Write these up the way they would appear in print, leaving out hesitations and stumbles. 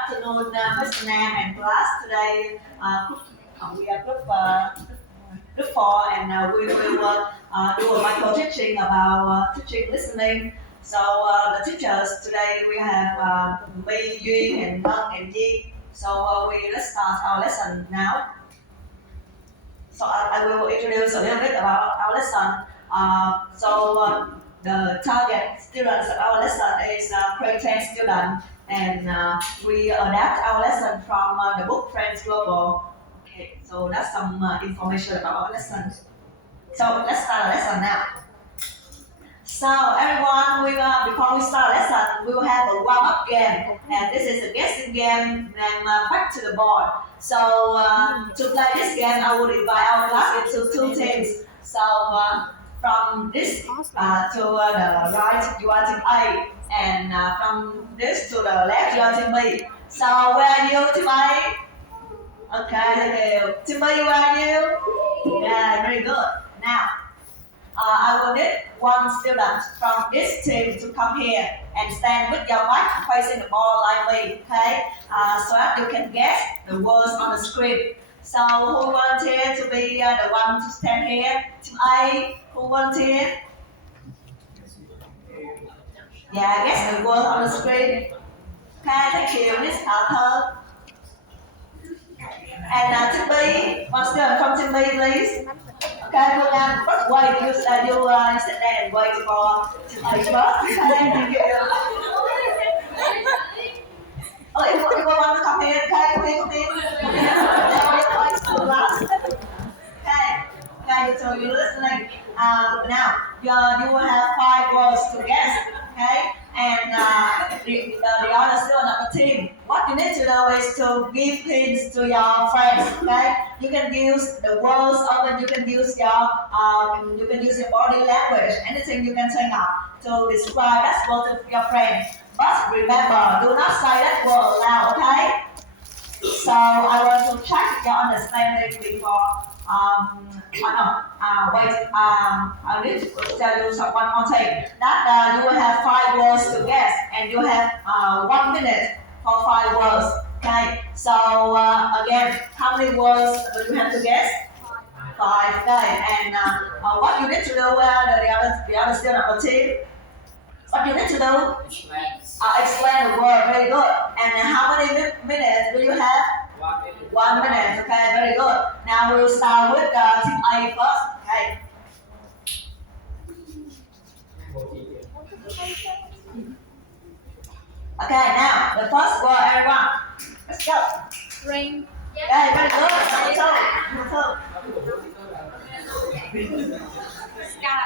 afternoon, Mr. Nam and class. Today, we are group 4, and we will do a micro teaching about teaching listening. So the teachers today we have Mei, Yun, and Nung and Yi. So let's start our lesson now. So I will introduce a little bit about our lesson. The target students of our lesson is grade 10 students, and we adapt our lesson from the book Friends Global. Okay, so that's some information about our lesson. So let's start our lesson now. So everyone, before we start lesson, we will have a warm-up game, and this is a guessing game. And back to the board. So to play this game, I would divide our class into 2 teams. So from this to the right, you are team A, and from this to the left, you are team B. So where are you, team A? Okay, thank you. Team B, where are you? Yeah, very good. Now, I will need one student from this team to come here and stand with your back facing the ball like me, okay? So that you can guess the words on the screen. So who volunteer to be the one to stand here? Team A, who volunteer? Yeah, guess the words on the screen. Okay, thank you, Miss Arthur. And team B, one student from team B, please. Okay, Phương Anh, first wait, you sit there and wait for team A first. Oh, you want to come here? Okay, come in. Okay, so you're listening. Now, you will have 5 words to guess, okay? And the other student of the team, what you need to do is to give hints to your friends, okay? You can use the words, or you can use your body language, anything you can think of to describe that word to your friend. But remember, do not say that word loud, okay? So I want to check your understanding before. I need to tell you one more thing. That you will have 5 words to guess, and you have 1 minute for 5 words. Okay. So again, how many words do you have to guess? 5. Okay. And what you need to do, the other student of the team. What you need to do? Explain the word. Very good. And how many minutes do you have? 1 minute. Okay, very good. Now we'll start with team A first. Okay. Okay, now the first word, everyone. Let's go. Rain. Okay, very good. Sky.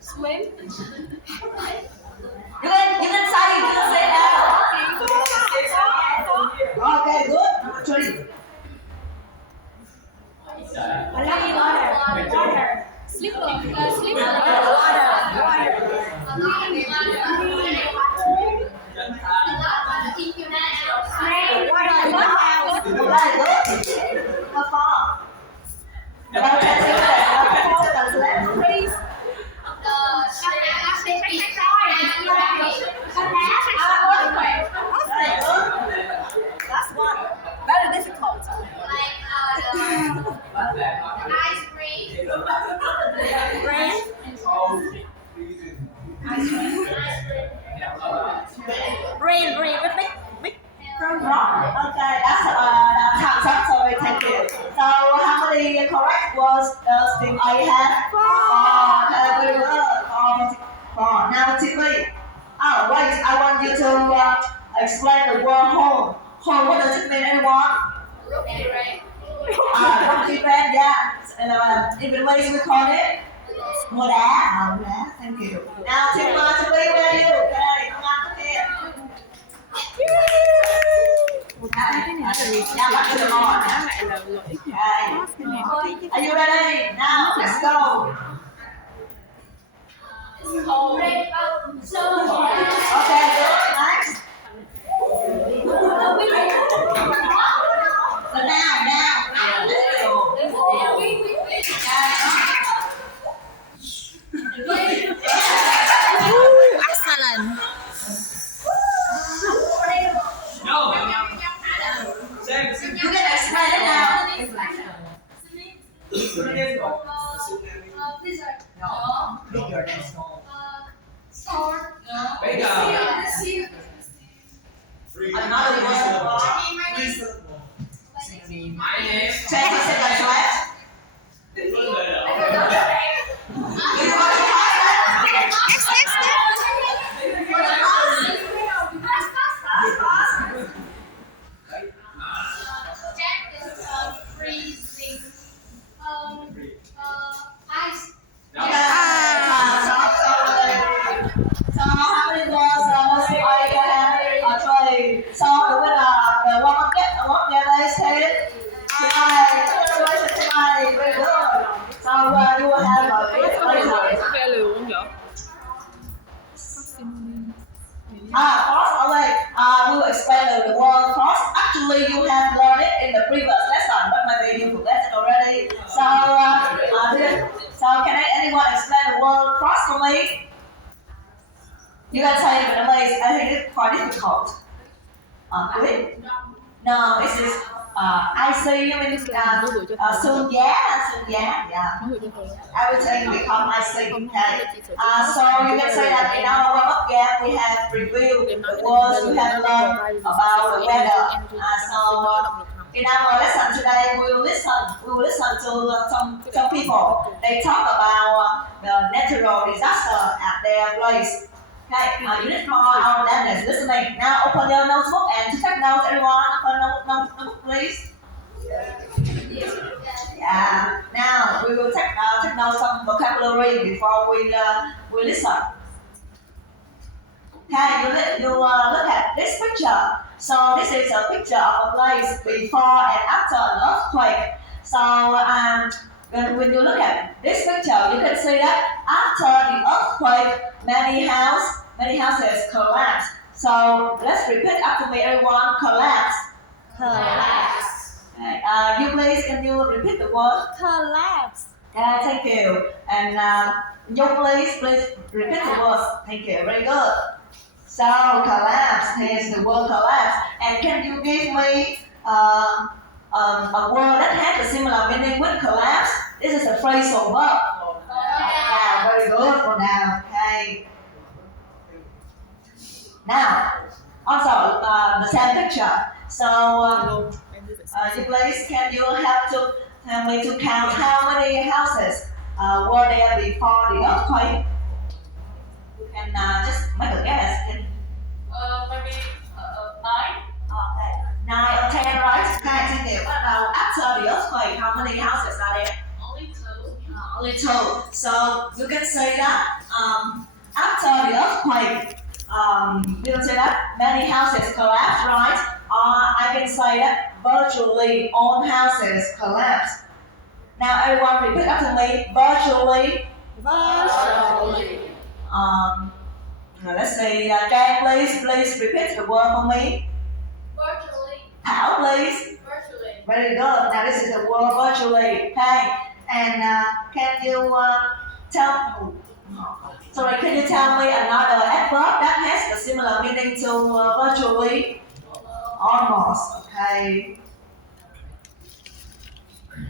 Swim. You can say now. Okay, good. Number 3. Water. Slipper. Last one. Very difficult. Ice cream. Rain. Rain. Big. Okay, that's time's up. Sorry, thank you. So how many correct words does team A have? 4. Okay, very good. 4. Now team B. Oh wait, I want you to explain the word home. Home, what does it mean, everyone? Rocky rain. Rocky rain, yeah. And in English we call it mưa đá. Mưa đá. Thank you. Now team B, where are you? Okay, come on here. Are you ready? Now let's go. Okay, good. Next. So now. Let's go. Excellent. So the winner of the one game is tonight. Very good. So you will have a big pleasure. Nghe liều không vậy? Cross away. We will explain the word cross. Actually, you have learned it in the previous lesson, but maybe you forgot it already. So anyone explain the word cross for me? You can say it in English. I think it's quite difficult. Quick? No, this is I see you in xương giá, yeah. Everything become I see. Okay. So you can say that in our warm-up game we have reviewed the words we have learned about the weather. In our lesson today we will listen to some people. They talk about the natural disaster at their place. Okay, unit 4, our learners listening. Now open your notebook and take notes, everyone. Open notebook, please. Yeah. Now we will take note some vocabulary before we listen. Okay, you look at this picture. So this is a picture of a place before and after an earthquake. So when you look at this picture, you can see that after the earthquake, many houses collapsed. So let's repeat after me, everyone. Collapse. Okay. You please, can you repeat the word? Collapse. Okay, thank you. And you please repeat the word. Thank you. Very good. So collapse. Here's the word collapse. And can you give me a word that has a similar meaning with collapse? This is a phrasal verb. Yeah, very good for now. Okay. Now, also the same picture. So you please, can you help to tell me to count how many houses were there before the earthquake? You can just make a guess. Maybe 9. Okay, 9 or 10, right? Okay, thank you. What about after the earthquake? How many houses are there? Only 2. Only 2. So you can say that after the earthquake, you can say that many houses collapsed, right? I can say that virtually all houses collapsed. Now everyone repeat after me. Virtually. Let's see. Can please repeat the word for me. Virtually. Thảo, please. Virtually. Very good. Now this is the word virtually. Okay. And can you can you tell me another adverb that has a similar meaning to virtually? Almost. Okay.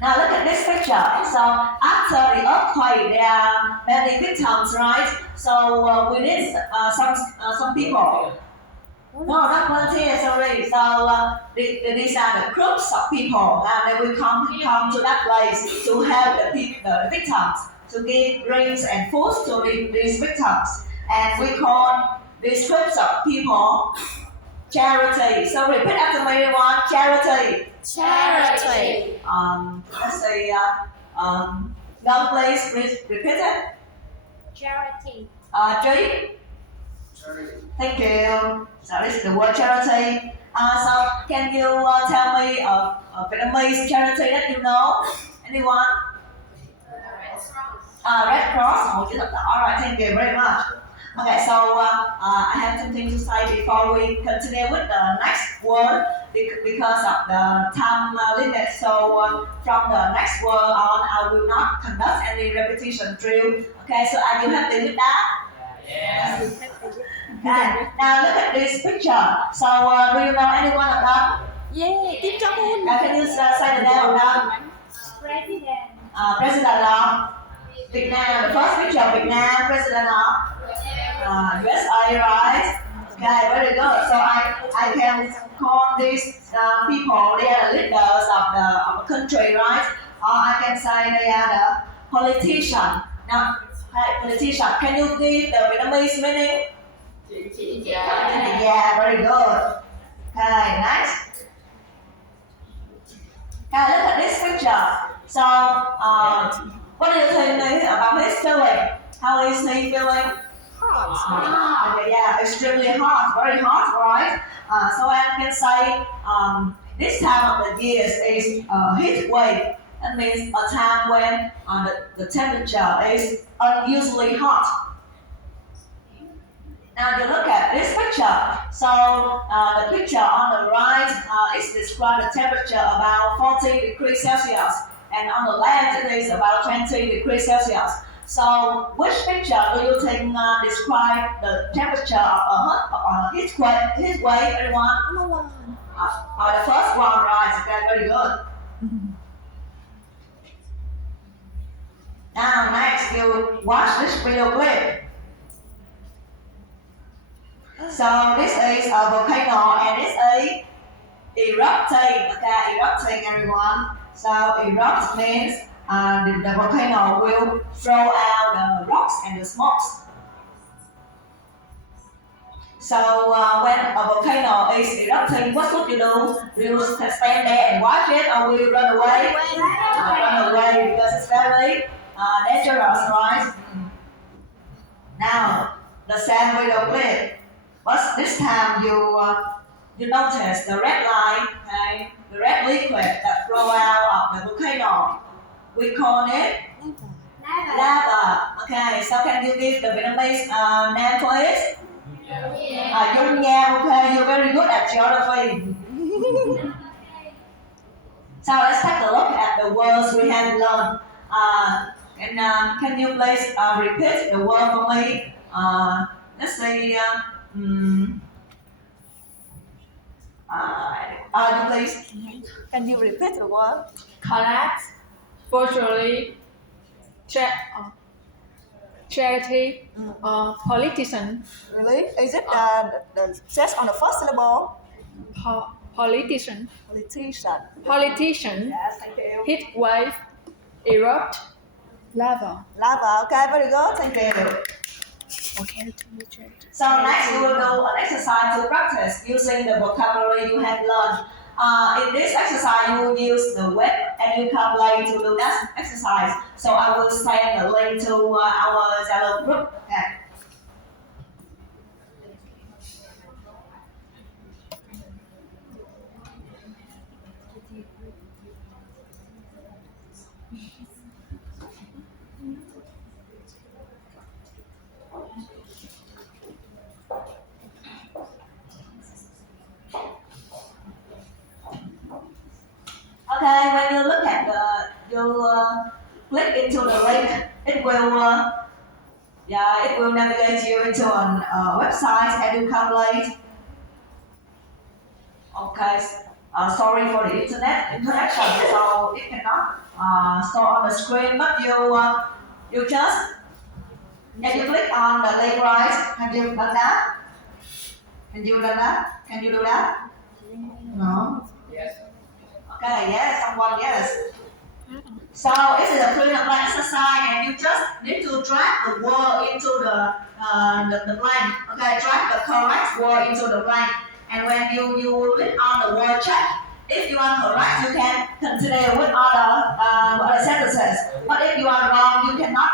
Now look at this picture. So after the earthquake, there are many victims, right? So we need some people. No, not volunteers, sorry. So these are the groups of people, and they will come to that place to help the victims, to give drinks and food to these victims. And we call these groups of people charity. So repeat after me, everyone. Charity. Charity. Let's see. Now please repeat it. Charity. G. Thank you. So this is the word charity. So can you tell me a Vietnamese charity that you know? Anyone? Red Cross. Alright, thank you very much. Okay, so I have something to say before we continue with the next word because of the time limit. So from the next word on, I will not conduct any repetition drill. Okay, so are you happy with that? Yes. Okay, now look at this picture. So do you know anyone of them? Yeah, Kim Jong Un. Can you say the name of them? President. President of Vietnam. The first picture of Vietnam, President of USA, right? Okay, very good. So I can call these people, they are the leaders of the country, right? Or I can say they are the politician. Now, hey, politician, can you give the Vietnamese meaning? Yeah, very good. Okay, next. Okay, look at this picture. So, what do you think about his feeling? How is he feeling? Hot. Yeah, extremely hot, very hot, right? So I can say this time of the year is heat wave. That means a time when the temperature is unusually hot. Now you look at this picture. So the picture on the right is describe the temperature about 40 degrees Celsius, and on the left it is about 20 degrees Celsius. So which picture do you think describe the temperature of a heat wave, everyone? Number one. The first one, right? Okay, very good. Now next you watch this video clip. So this is a volcano and it's a erupting. Okay, erupting, everyone. So erupt means the volcano will throw out the rocks and the smokes. So when a volcano is erupting, what should you do? Will you stand there and watch it, or will you run away? Run away because it's very dangerous, right? Now the same video clip. But this time you notice the red line, okay? The red liquid that flow out of the volcano. We call it lava. Okay, so can you give the Vietnamese name for it? Dung Nham. Okay, you're very good at geography. So let's take a look at the words we have learned. And can you please repeat the word for me? Let's see. Please, can you repeat the word? Collapse, virtually, charity, politician, Really? Is it the says on the first syllable? politician, Politician. Yes, thank you. heat wave, erupt, lava. Lava. Okay, very good. Thank you. Okay. So next we will do an exercise to practice using the vocabulary you have learned. In this exercise, you will use the web and you calculate to do that exercise. So I will send the link to our Zalo group. Okay. Okay, when you look at click into the link, it will navigate you into a website and you calculate. Okay, sorry for the internet interaction, so it cannot store on the screen, but you just can you click on the link right? Have you done that? Can you do that? Can you do that? No. Okay, yes, someone yes. So this is a clean up blank exercise, and you just need to drag the word into the blank. Okay, drag the correct word into the blank. And when you click on the word check, if you are correct, you can continue with other sentences. But if you are wrong, you cannot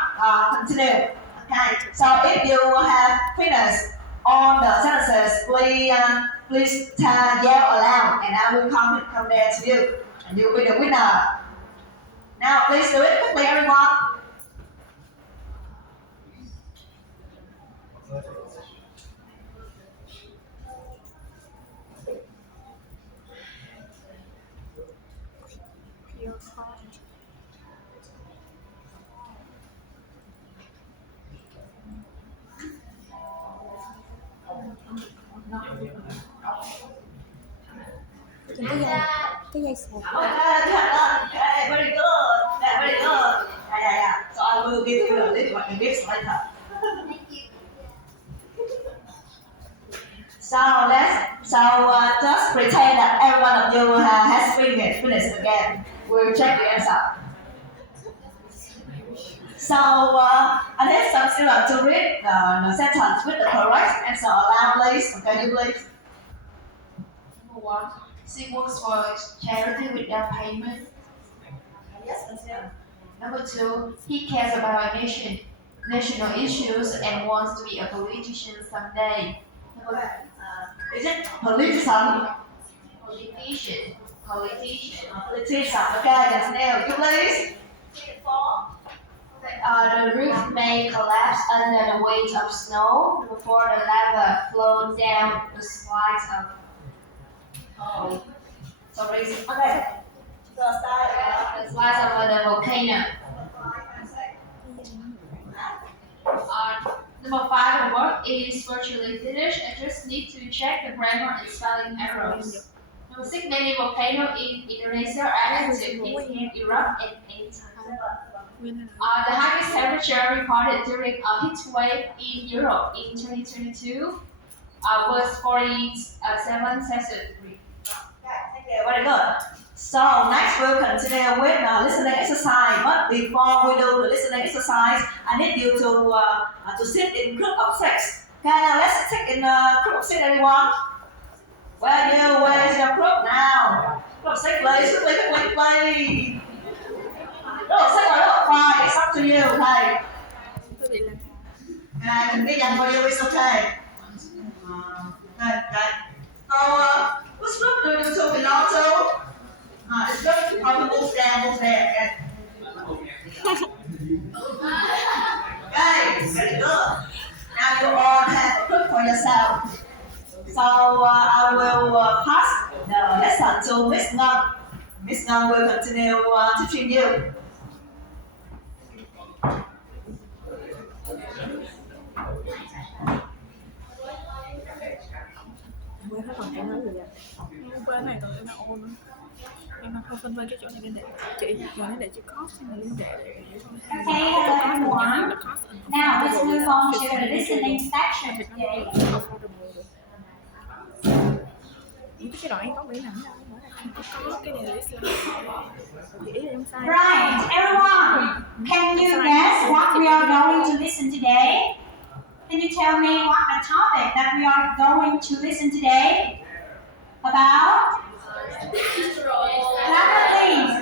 continue. Okay, so if you have finished all the sentences, please yell aloud, and I will come there to you, and you'll be the winner. Now, please do it quickly, everyone. Cái dây sạc. Okay, very good. Yeah, very good. Yeah. So I will give you a little bit this later. So just pretend that every one of you has finished again. We'll check the answer. So I need some students to read the sentence with the correct answer aloud, please. Okay, you please. Number one, she works for charity without payment. Yes, Michelle. Number two, he cares about national issues and wants to be a politician someday. Number Is it politician? Politician. Politician. Politician. Okay, continue. You please. The roof may collapse under the weight of snow before the lava flows down the slides of. Oh, sorry. Okay. The start. The slides of the volcano. Number 5 homework is virtually finished. I just need to check the grammar and spelling errors. Number 6, many volcanoes in Indonesia are active. It can erupt at any time. The highest temperature recorded during a heat wave in Europe in 2022 was 47 Celsius degree. Thank you. Very good. So next we'll continue with listening exercise. But before we do the listening exercise, I need you to sit in group of 6. Okay, now let's sit in a group of 6. Everyone, where is your group now? Group of 6, please, quickly. Group of 6 or group of 5? It's up to you. Okay. Convenient for you is okay. Okay. So which group do you two belong to? It's good. How to move there. Okay, very good. Now you all have a group for yourself. So I will pass the lesson to Miss Ngon. Miss Ngon will continue teaching you. Quên hết rồi, em nói gì vậy? Quên này còn em là ôn. Em đang hơi phân vân cái chỗ này liên đệ. Chị giờ nó để chữ cost nhưng mà liên đệ để Okay, hello everyone. Now let's move on to the listening section today. Cái đoạn em có nghĩ là có cái này list là em sai. Right, everyone, can you guess what we are going to listen today? Can you tell me what the topic that we are going to listen today about? Number please.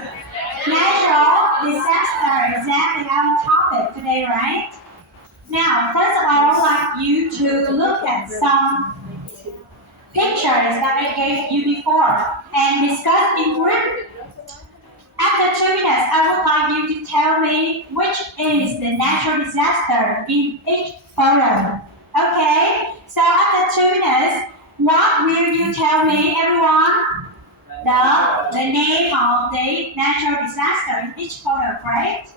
Natural disaster, exactly our topic today, right? Now, first of all, I would like you to look at some pictures that I gave you before and discuss in group. After 2 minutes, I would like you to tell me which is the natural disaster in each photo. Okay? So after 2 minutes, what will you tell me, everyone? The name of the natural disaster in each photo, right?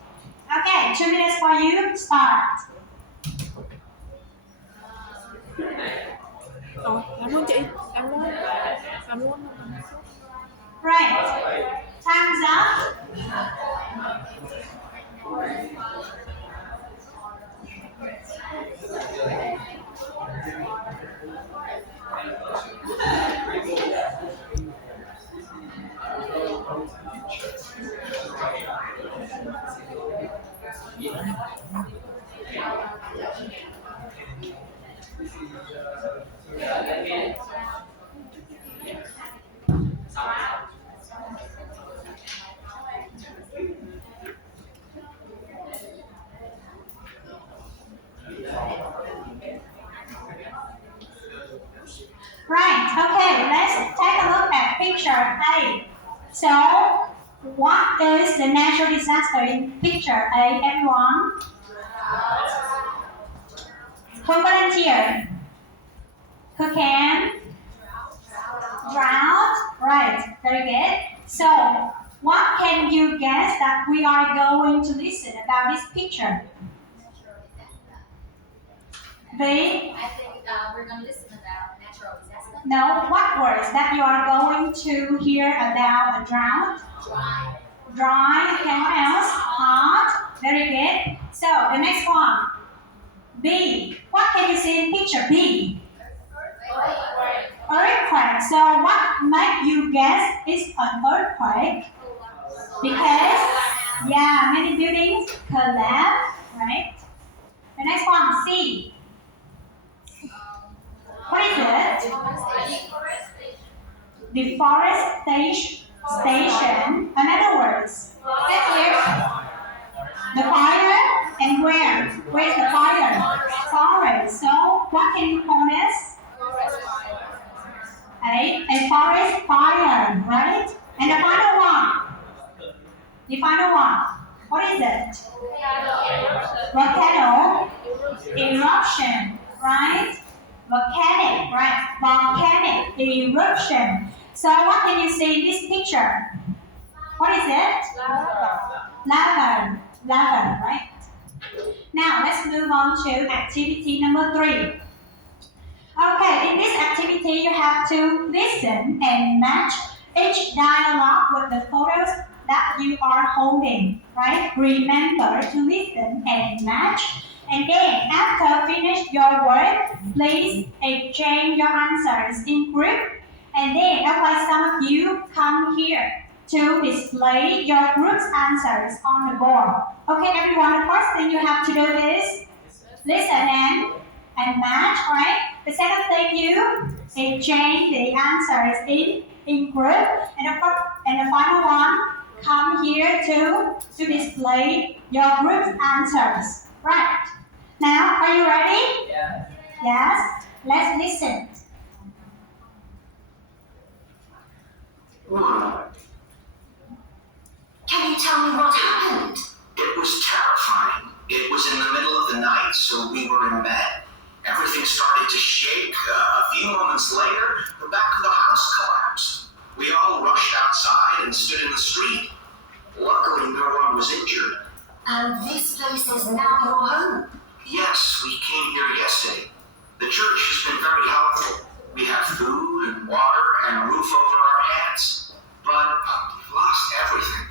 Okay, 2 minutes for you. Start. Rồi, làm luôn chị, làm luôn. Right. Time's up. Right, okay, let's take a look at picture A. So, what is the natural disaster in picture A, everyone? Who volunteer? Who can? Drought, right, very good. So, what can you guess that we are going to listen about this picture? B? I think we're going to listen about natural disaster. No, what words that you are going to hear about a drought? Dry. Dry, okay, what else? Hot, very good. So, the next one. B. What can you see in picture B? Earthquake. So, what make you guess is an earthquake? Because, yeah, many buildings collapse, right? The next one, C. What is it? Deforestation. In other words, that's here. The fire and where? Where's the fire? Forest. So what can you call this? a forest fire, right? And the final one. The final one. What is it? Volcano eruption, right? Volcanic, right? Volcanic eruption. So what can you see in this picture? What is it? Lava. Lava, right? Now let's move on to activity number 3. Okay, in this activity you have to listen and match each dialogue with the photos that you are holding, right? Remember to listen and match. And then after finish your work, please exchange your answers in group. And then after some of you come here to display your group's answers on the board. Okay, everyone, the first thing you have to do is listen and match, right? The second thing you exchange the answers in group, and the final one come here to display your group's answers. Right. Now, are you ready? Yes. Yes. Let's listen. 1. Can you tell me what happened? It was terrifying. It was in the middle of the night, so we were in bed. Everything started to shake. A few moments later, the back of the house collapsed. We all rushed outside and stood in the street. Luckily, no one was injured. And this place is now your home? Yes, we came here yesterday. The church has been very helpful. We have food and water and a roof over our heads, but we've lost everything.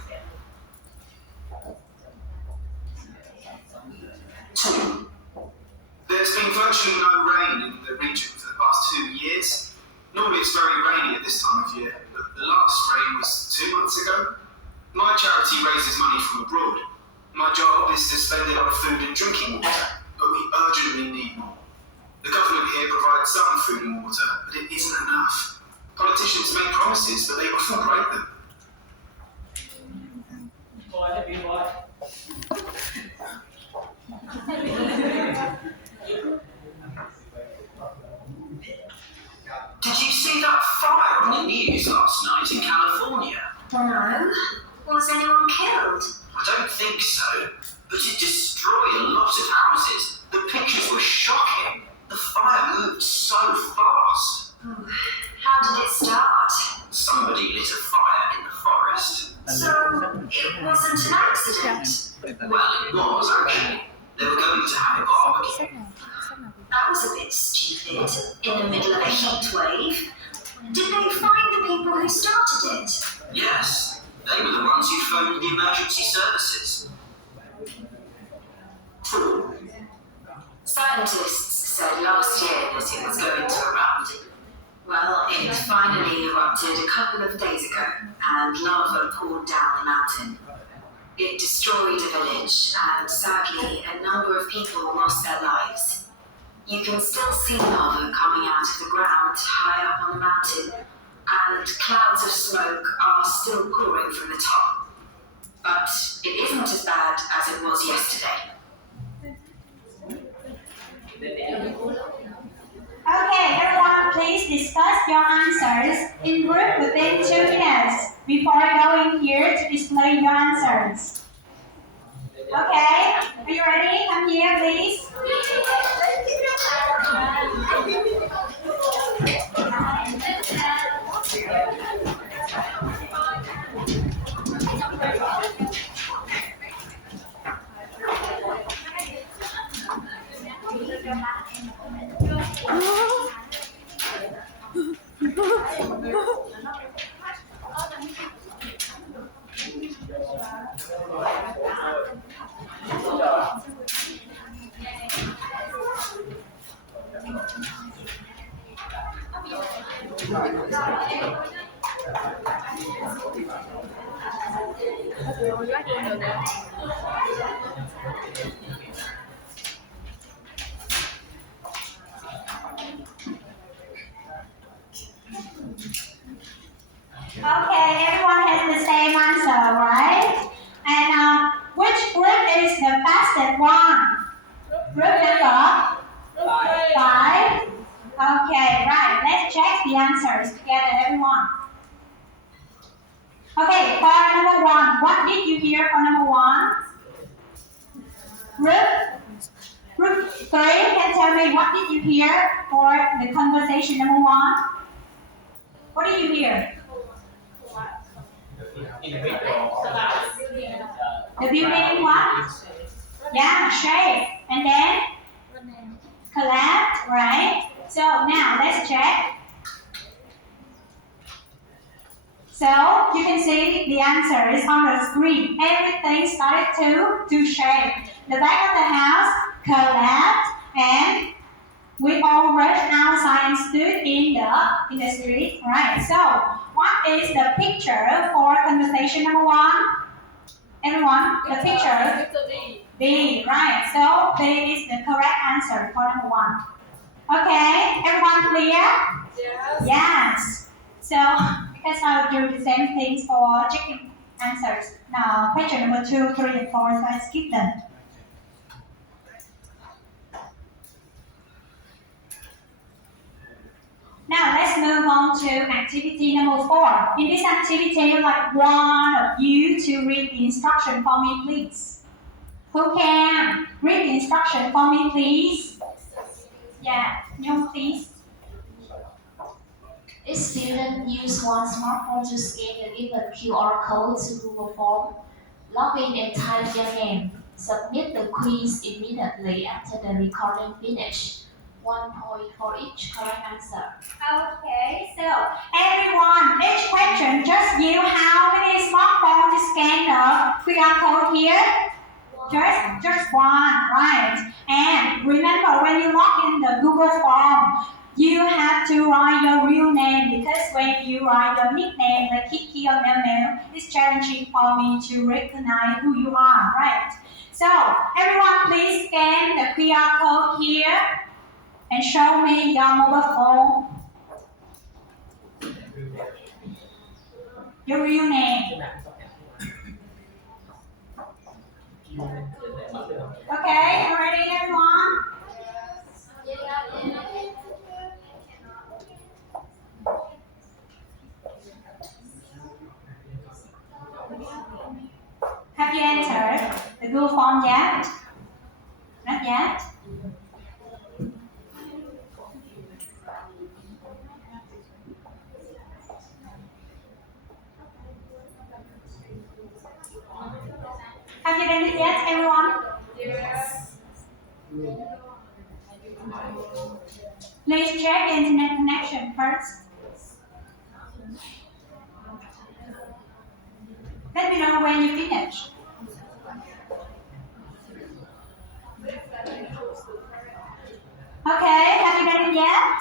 2. There's been virtually no rain in the region for the past 2 years. Normally it's very rainy at this time of year, but the last rain was 2 months ago. My charity raises money from abroad. My job is to spend it on food and drinking water, but we urgently need more. The government here provides some food and water, but it isn't enough. Politicians make promises, but they often break them. Did you see that fire on the news last night in California? No. Was anyone killed? I don't think so, but it destroyed a lot of houses. The pictures were shocking. The fire moved so fast. How did it start? Somebody lit a fire in the forest. So, it wasn't an accident? Well, it was actually. They were going to have a barbecue. That was a bit stupid. In the middle of a heat wave. Did they find the people who started it? Yes. They were the ones who phoned the emergency services. 4. Scientists said last year that it was going to erupt. Well, it finally erupted a couple of days ago, and lava poured down the mountain. It destroyed a village, and sadly, a number of people lost their lives. You can still see lava coming out of the ground high up on the mountain, and clouds of smoke are still pouring from the top. But it isn't as bad as it was yesterday. Okay, everyone, please discuss your answers in group within 2 minutes before going here to display your answers. Okay, are you ready? Come here, please. Okay, everyone has the same answer, right? And which group is the fastest one? Group number 5. Okay, right. Let's check the answers together, everyone. Okay, for number one, what did you hear for number one? Group 3 can tell me what did you hear for the conversation number one? What did you hear? The building what? Yeah, shape. And then collapse, right? So now let's check. So you can see the answer is on the screen. Everything started to shake. The back of the house collapsed and we all rushed outside and stood in the street. Right. So what is the picture for conversation number one? Everyone, the picture? B. Right. So B is the correct answer for number one. Okay, everyone clear? Yes. So because I'll do the same things for checking answers. Now, question number 2, 3, and 4, so I skip them. Now, let's move on to activity number 4. In this activity, I'd like one of you to read the instruction for me, please. Who can read the instruction for me, please? Yeah, Nhung, please. Each student use one smartphone to scan the given QR code to Google Form, log in and type their name. Submit the quiz immediately after the recording finishes. 1 point for each correct answer. Okay, so everyone, each question just you how many smartphones to scan the QR code here? Just one, right? And remember when you log in the Google Form, you have to write your real name because when you write your nickname like Kiki or Mel, it's challenging for me to recognize who you are, right? So everyone please scan the QR code here and show me your mobile phone. Your real name. Okay, ready everyone? Have you entered the Google Form yet? Not yet? Have you done it yet, everyone? Yes. Please check internet connection first. Let me know when you finish. Okay, have you done it yet?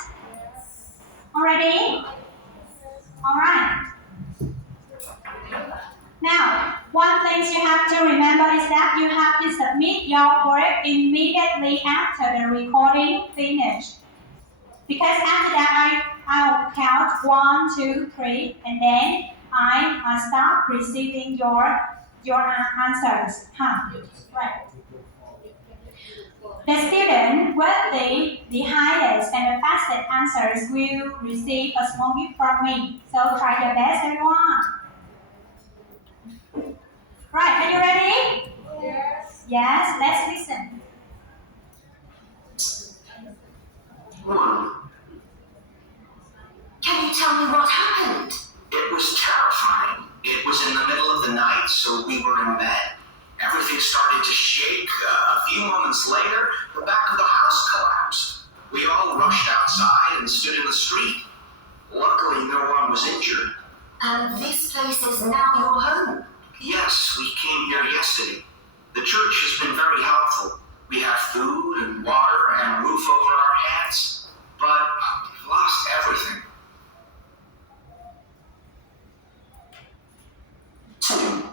Already? Alright. Now, one thing you have to remember is that you have to submit your work immediately after the recording finishes. Because after that, I'll count 1, 2, 3, and then I start receiving your answers. Right. The student with the highest and the fastest answers will receive a small gift from me. So try your best, everyone. Right, are you ready? Yes. Yes, let's listen. 1. Can you tell me what happened? It was terrifying. It was in the middle of the night, so we were in bed. Everything started to shake. A few moments later, the back of the house collapsed. We all rushed outside and stood in the street. Luckily, no one was injured. And this place is now your home? Yes, we came here yesterday. The church has been very helpful. We have food and water and a roof over our heads, but we've lost everything. 2.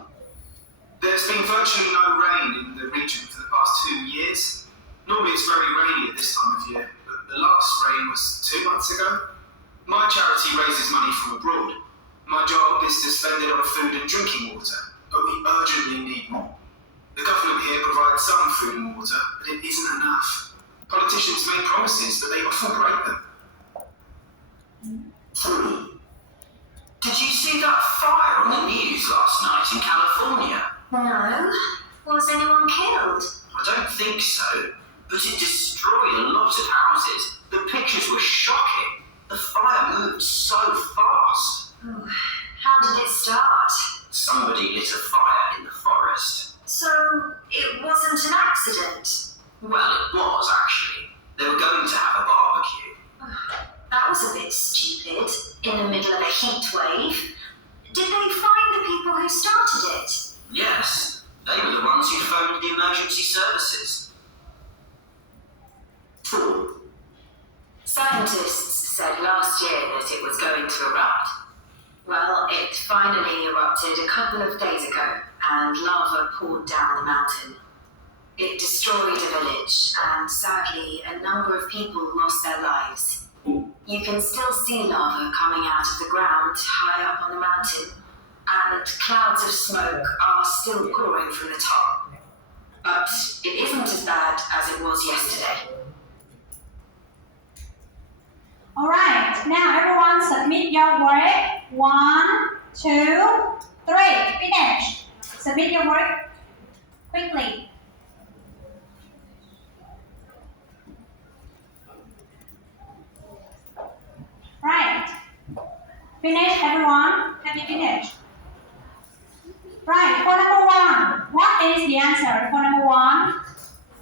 There's been virtually no rain in the region for the past 2 years. Normally it's very rainy at this time of year, but the last rain was 2 months ago. My charity raises money from abroad. My job is to spend it on food and drinking water, but we urgently need more. The government here provides some food and water, but it isn't enough. Politicians make promises, but they often break them. 3. Did you see that fire on the news last night in California? No. Was anyone killed? I don't think so, but it destroyed a lot of houses. The pictures were shocking. The fire moved so fast. Oh, how did it start? Somebody lit a fire in the forest. So, it wasn't an accident? Well, it was actually. They were going to have a barbecue. That was a bit stupid, in the middle of a heat wave. Did they find the people who started it? Yes, they were the ones who phoned the emergency services. 4. Scientists said last year that it was going to erupt. Well, it finally erupted a couple of days ago, and lava poured down the mountain. It destroyed a village, and sadly, a number of people lost their lives. You can still see lava coming out of the ground high up on the mountain, and clouds of smoke are still pouring from the top. But it isn't as bad as it was yesterday. Alright, now everyone submit your work. 1, 2, 3. Finish. Submit your work quickly. Right. Finish, everyone. Have you finished? Right, for number 1. What is the answer? For number 1,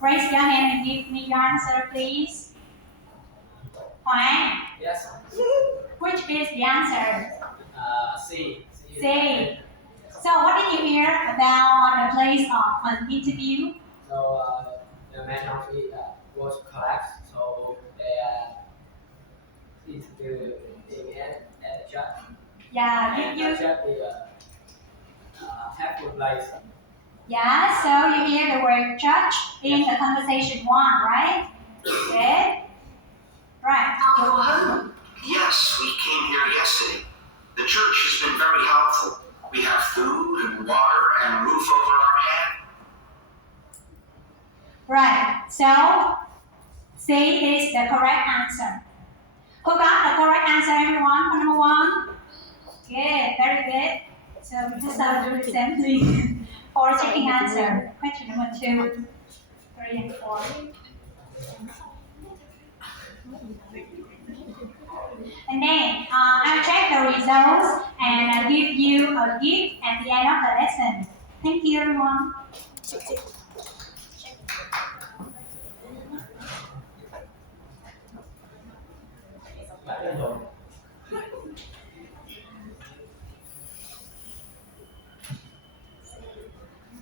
raise your hand and give me your answer, please. Fine. Yes. Which is the answer? C. C. So, what did you hear about the place of an interview? So the man of it was collapsed. So they interviewed the man at the judge. Yeah, And did you? the judge is helpful place. Yeah, so you hear the word judge in the conversation 1, right? Okay. Right. Are you home? Yes, we came here yesterday. The church has been very helpful. We have food and water and a roof over our head. Right. So, C is the correct answer. Who got the correct answer, everyone, for number 1? Good, very good. So, we just start doing the same thing for checking answer. Question number 2, 3, and 4. And then I'll check the results and I'll give you a gift at the end of the lesson. Thank you, everyone.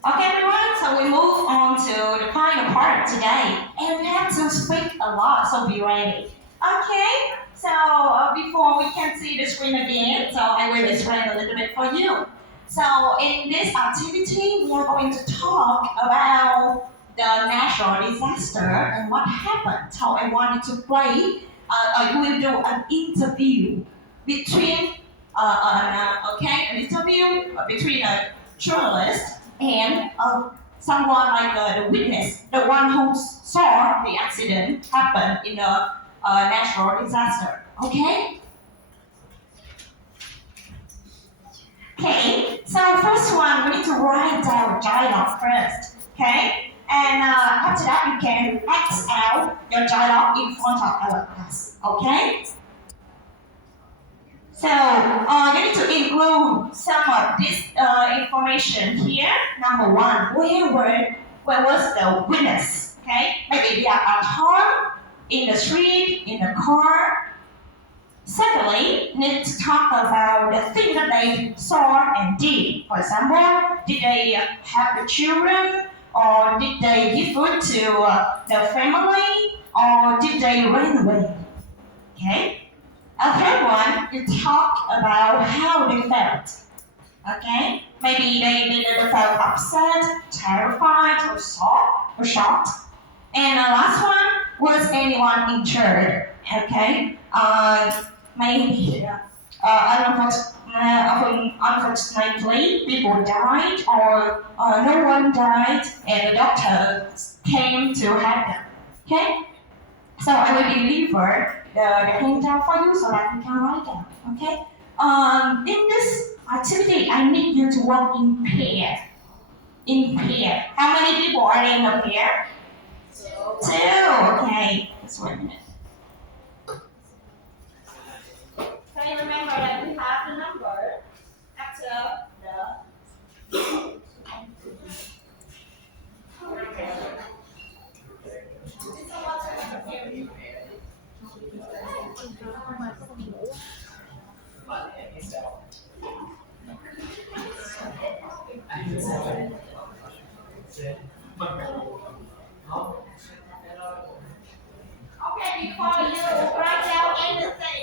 Okay, everyone, so we move on to the final part today. And we have to speak a lot, so be ready. Okay, so before we can see the screen again, so I will explain a little bit for you. So in this activity, we are going to talk about the natural disaster and what happened. So I want you to play, you will do an interview between, an interview between a journalist and someone like the witness, the one who saw the accident happen in a natural disaster. Okay? Okay, so first one, we need to write down dialogue first. Okay? And after that, you can X out your dialogue in front of our class. Okay? So you need to include some of this information here. Number 1, where was the witness? Okay, maybe they are at home, in the street, in the car. Secondly, need to talk about the thing that they saw and did. For example, did they have the children, or did they give food to the family, or did they run away? Okay. A third one, you talk about how they felt. Okay? Maybe they felt upset, terrified, or shocked. And the last one, was anyone injured? Okay? Maybe unfortunately, people died, or no one died, and the doctor came to help them. Okay? So I will deliver the handout for you so that you can write down. Okay. In this activity, I need you to work in pair. In pair. How many people are in a pair? Two. Okay. Just 1 minute. Okay, remember that we have the number after the. Okay, before you write down anything,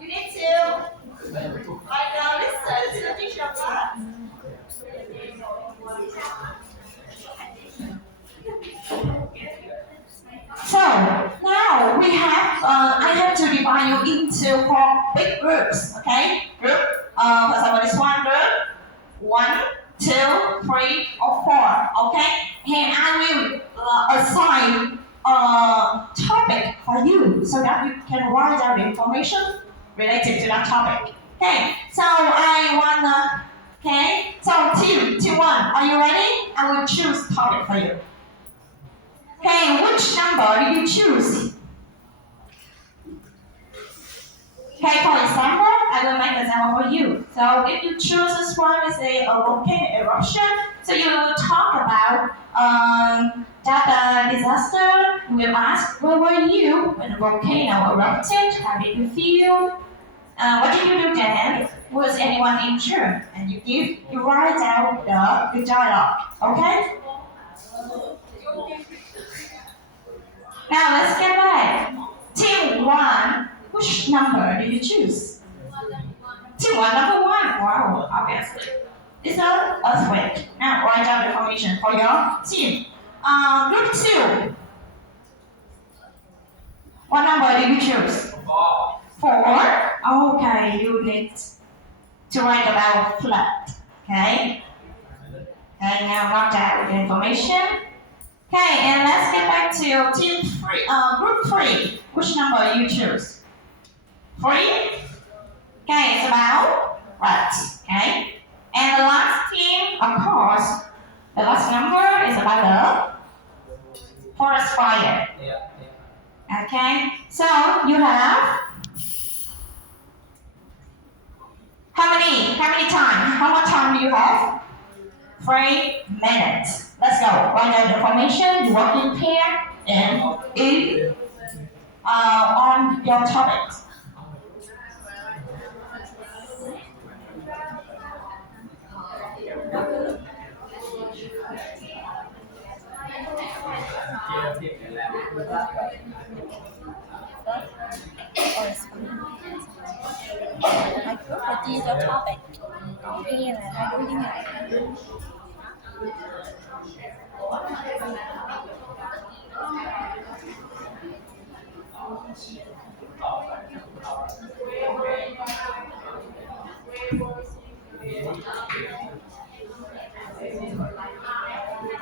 you need to write down, listen to the teacher class. So now we have, I have to divide you into 4 big groups. Okay, group. For example, this one group, 1, 2, 3, or 4. Okay, and I will assign a topic for you so that you can write down the information related to that topic. Okay, so I wanna. Okay, so team 1, are you ready? I will choose topic for you. Okay, which number do you choose? Okay, for example, I will make an example for you. So if you choose this one, is a volcanic eruption. So you will talk about that disaster. You will ask, where were you when the volcano erupted? How did you feel? What did you do then? Was anyone injured? And you write down the dialogue. Okay? Now let's get back. Team 1, which number did you choose? Team 1, number 1. Wow, obviously. It's an earthquake. Now write down the information for your team. Group 2. What number did you choose? 4. Okay, you need to write about flood. Okay. Okay, now write down the information. Okay, and let's get back to team 3, group 3. Which number you choose? 3? Okay, it's about rats. Okay, and the last team, of course, the last number is about the forest fire. Okay, so you have how many time? How much time do you have? 3 minutes. Let's go. Write down the information, you work in pair, and on your topics. Hai trước là chia cho topic, còn E là hai đứa với ngày.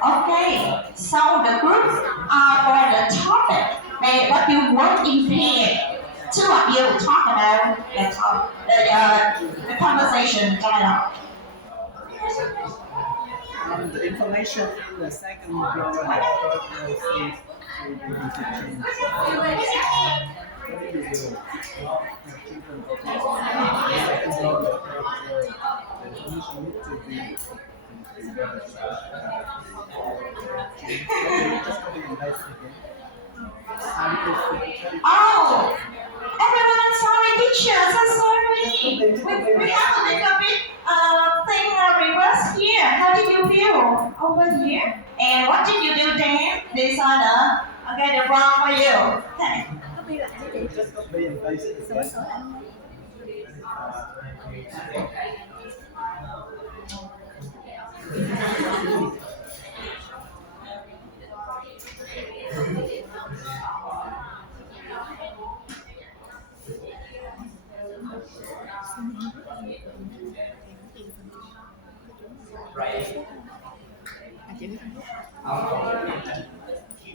Okay, so the groups are for the topic. What you work in pair. 2 of you talk about the conversation dialogue. The information in the second row and the third row seems to be interchanged. What do you do? The second row and the third row, the information needs to be reversed. Just copy and paste again. Oh, everyone, sorry, teacher, so sorry. We have a little bit thing reverse here. How did you feel over here? And what did you do then? This are the wrong for you. Okay. Copy lại cho chị. Just copy and paste it Sửa again. sửa lại luôn.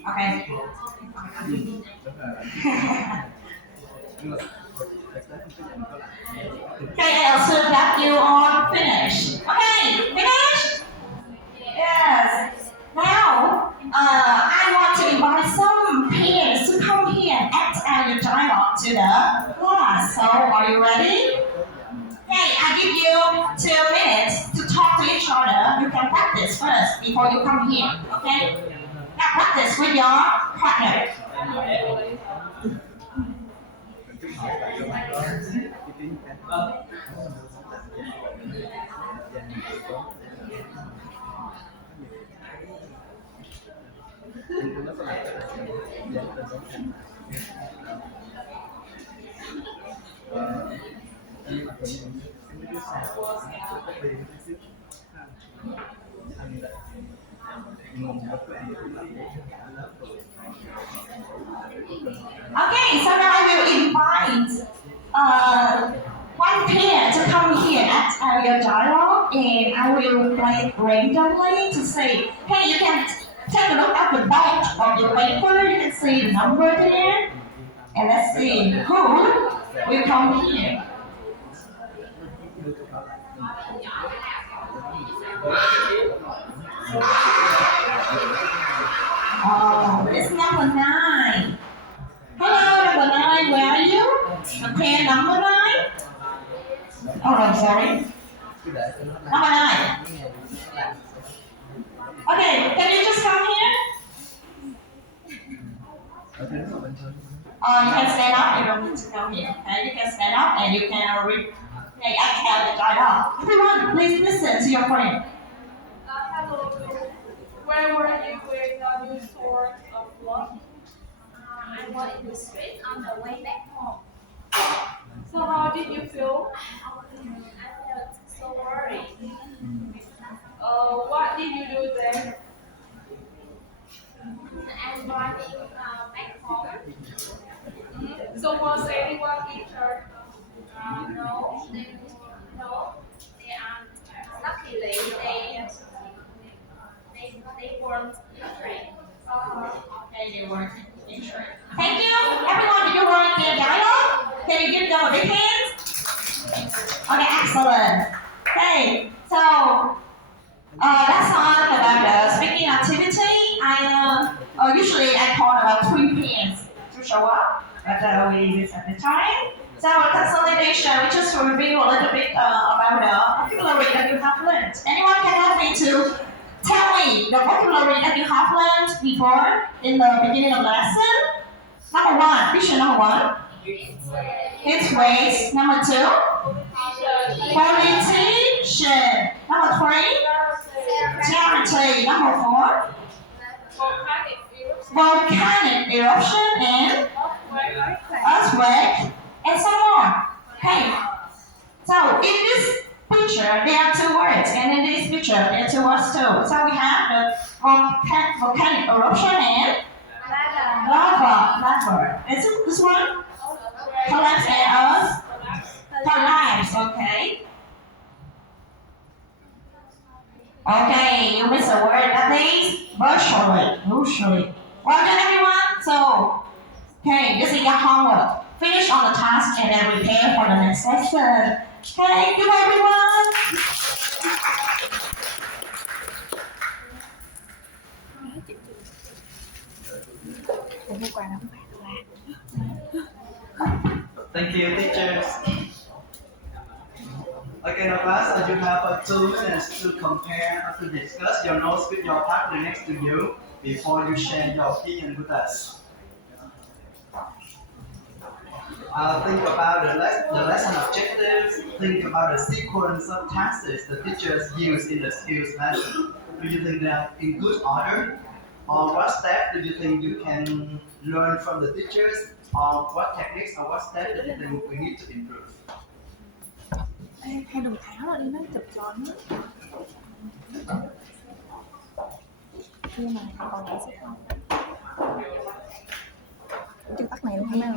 Okay. Nhưng mà thực tế em có làm that you all finished. Okay, finished? Yes. Now, I want to invite some peers to come here and act as your dialogue to the class. So, are you ready? Okay, I give you 2 minutes to talk to each other. You can practice first before you come here. Okay? Now practice with your partner. Okay, so now I will invite one pair to come here at your dialogue, and I will play randomly to say, hey, you can take a look at the back of your paper. You can see the number there, and let's see who will come here. Oh, it's number 9. Hello, number 9, where are you? Okay, number 9. Oh, I'm sorry. Number 9. Okay, can you just come here? You can stand up, you don't need to come here. Okay, you can stand up and you can read. Okay, I tell the dialogue. Everyone, please listen to your friend. Hello. Where were you with the new source of love? I was in the street on the way back home. So how did you feel? I felt so worried. What did you do then? I'm driving back home. So was anyone injured? No, they are luckily they weren't injured. Okay, you weren't insured. Thank you. Everyone, did you write the dialogue? Can you give them a big hand? Okay, excellent. Okay, so that's all about the speaking activity. Usually I call about 3 pairs to show up, but we miss at the time. So consolidation, we just review a little bit about the vocabulary that you have learned. Anyone can help me to tell me the vocabulary that you have learned before in the beginning of the lesson? Number 1, picture number 1. It's waste. Number 2, politician. Number 3, charity. Number 4, volcanic eruption and earthquake, and some more. Okay. So in this picture, there are 2 words, and in this picture, there are 2 words too. So we have the volcanic eruption and lava. Is it this one? Collapse and earth. Collapse. Okay. Okay, you missed a word. That means virtually. Well done, everyone. So, okay, this is your homework. Finish on the task and then prepare for the next lesson. Okay, goodbye, everyone. Thank you, teachers. Okay, now class, you have 2 minutes to compare, to discuss your notes with your partner next to you before you share your opinion with us. Think about the lesson objectives. Think about the sequence of tasks the teachers use in the skills lesson. Do you think they are in good order? Or what step do you think you can learn from the teachers? Or what techniques or what steps do you think we need to improve? Hai đồng tháo rồi đi nó chụp tròn á. Nhưng mà còn lại sẽ không. Chưa tắt này luôn hả nào.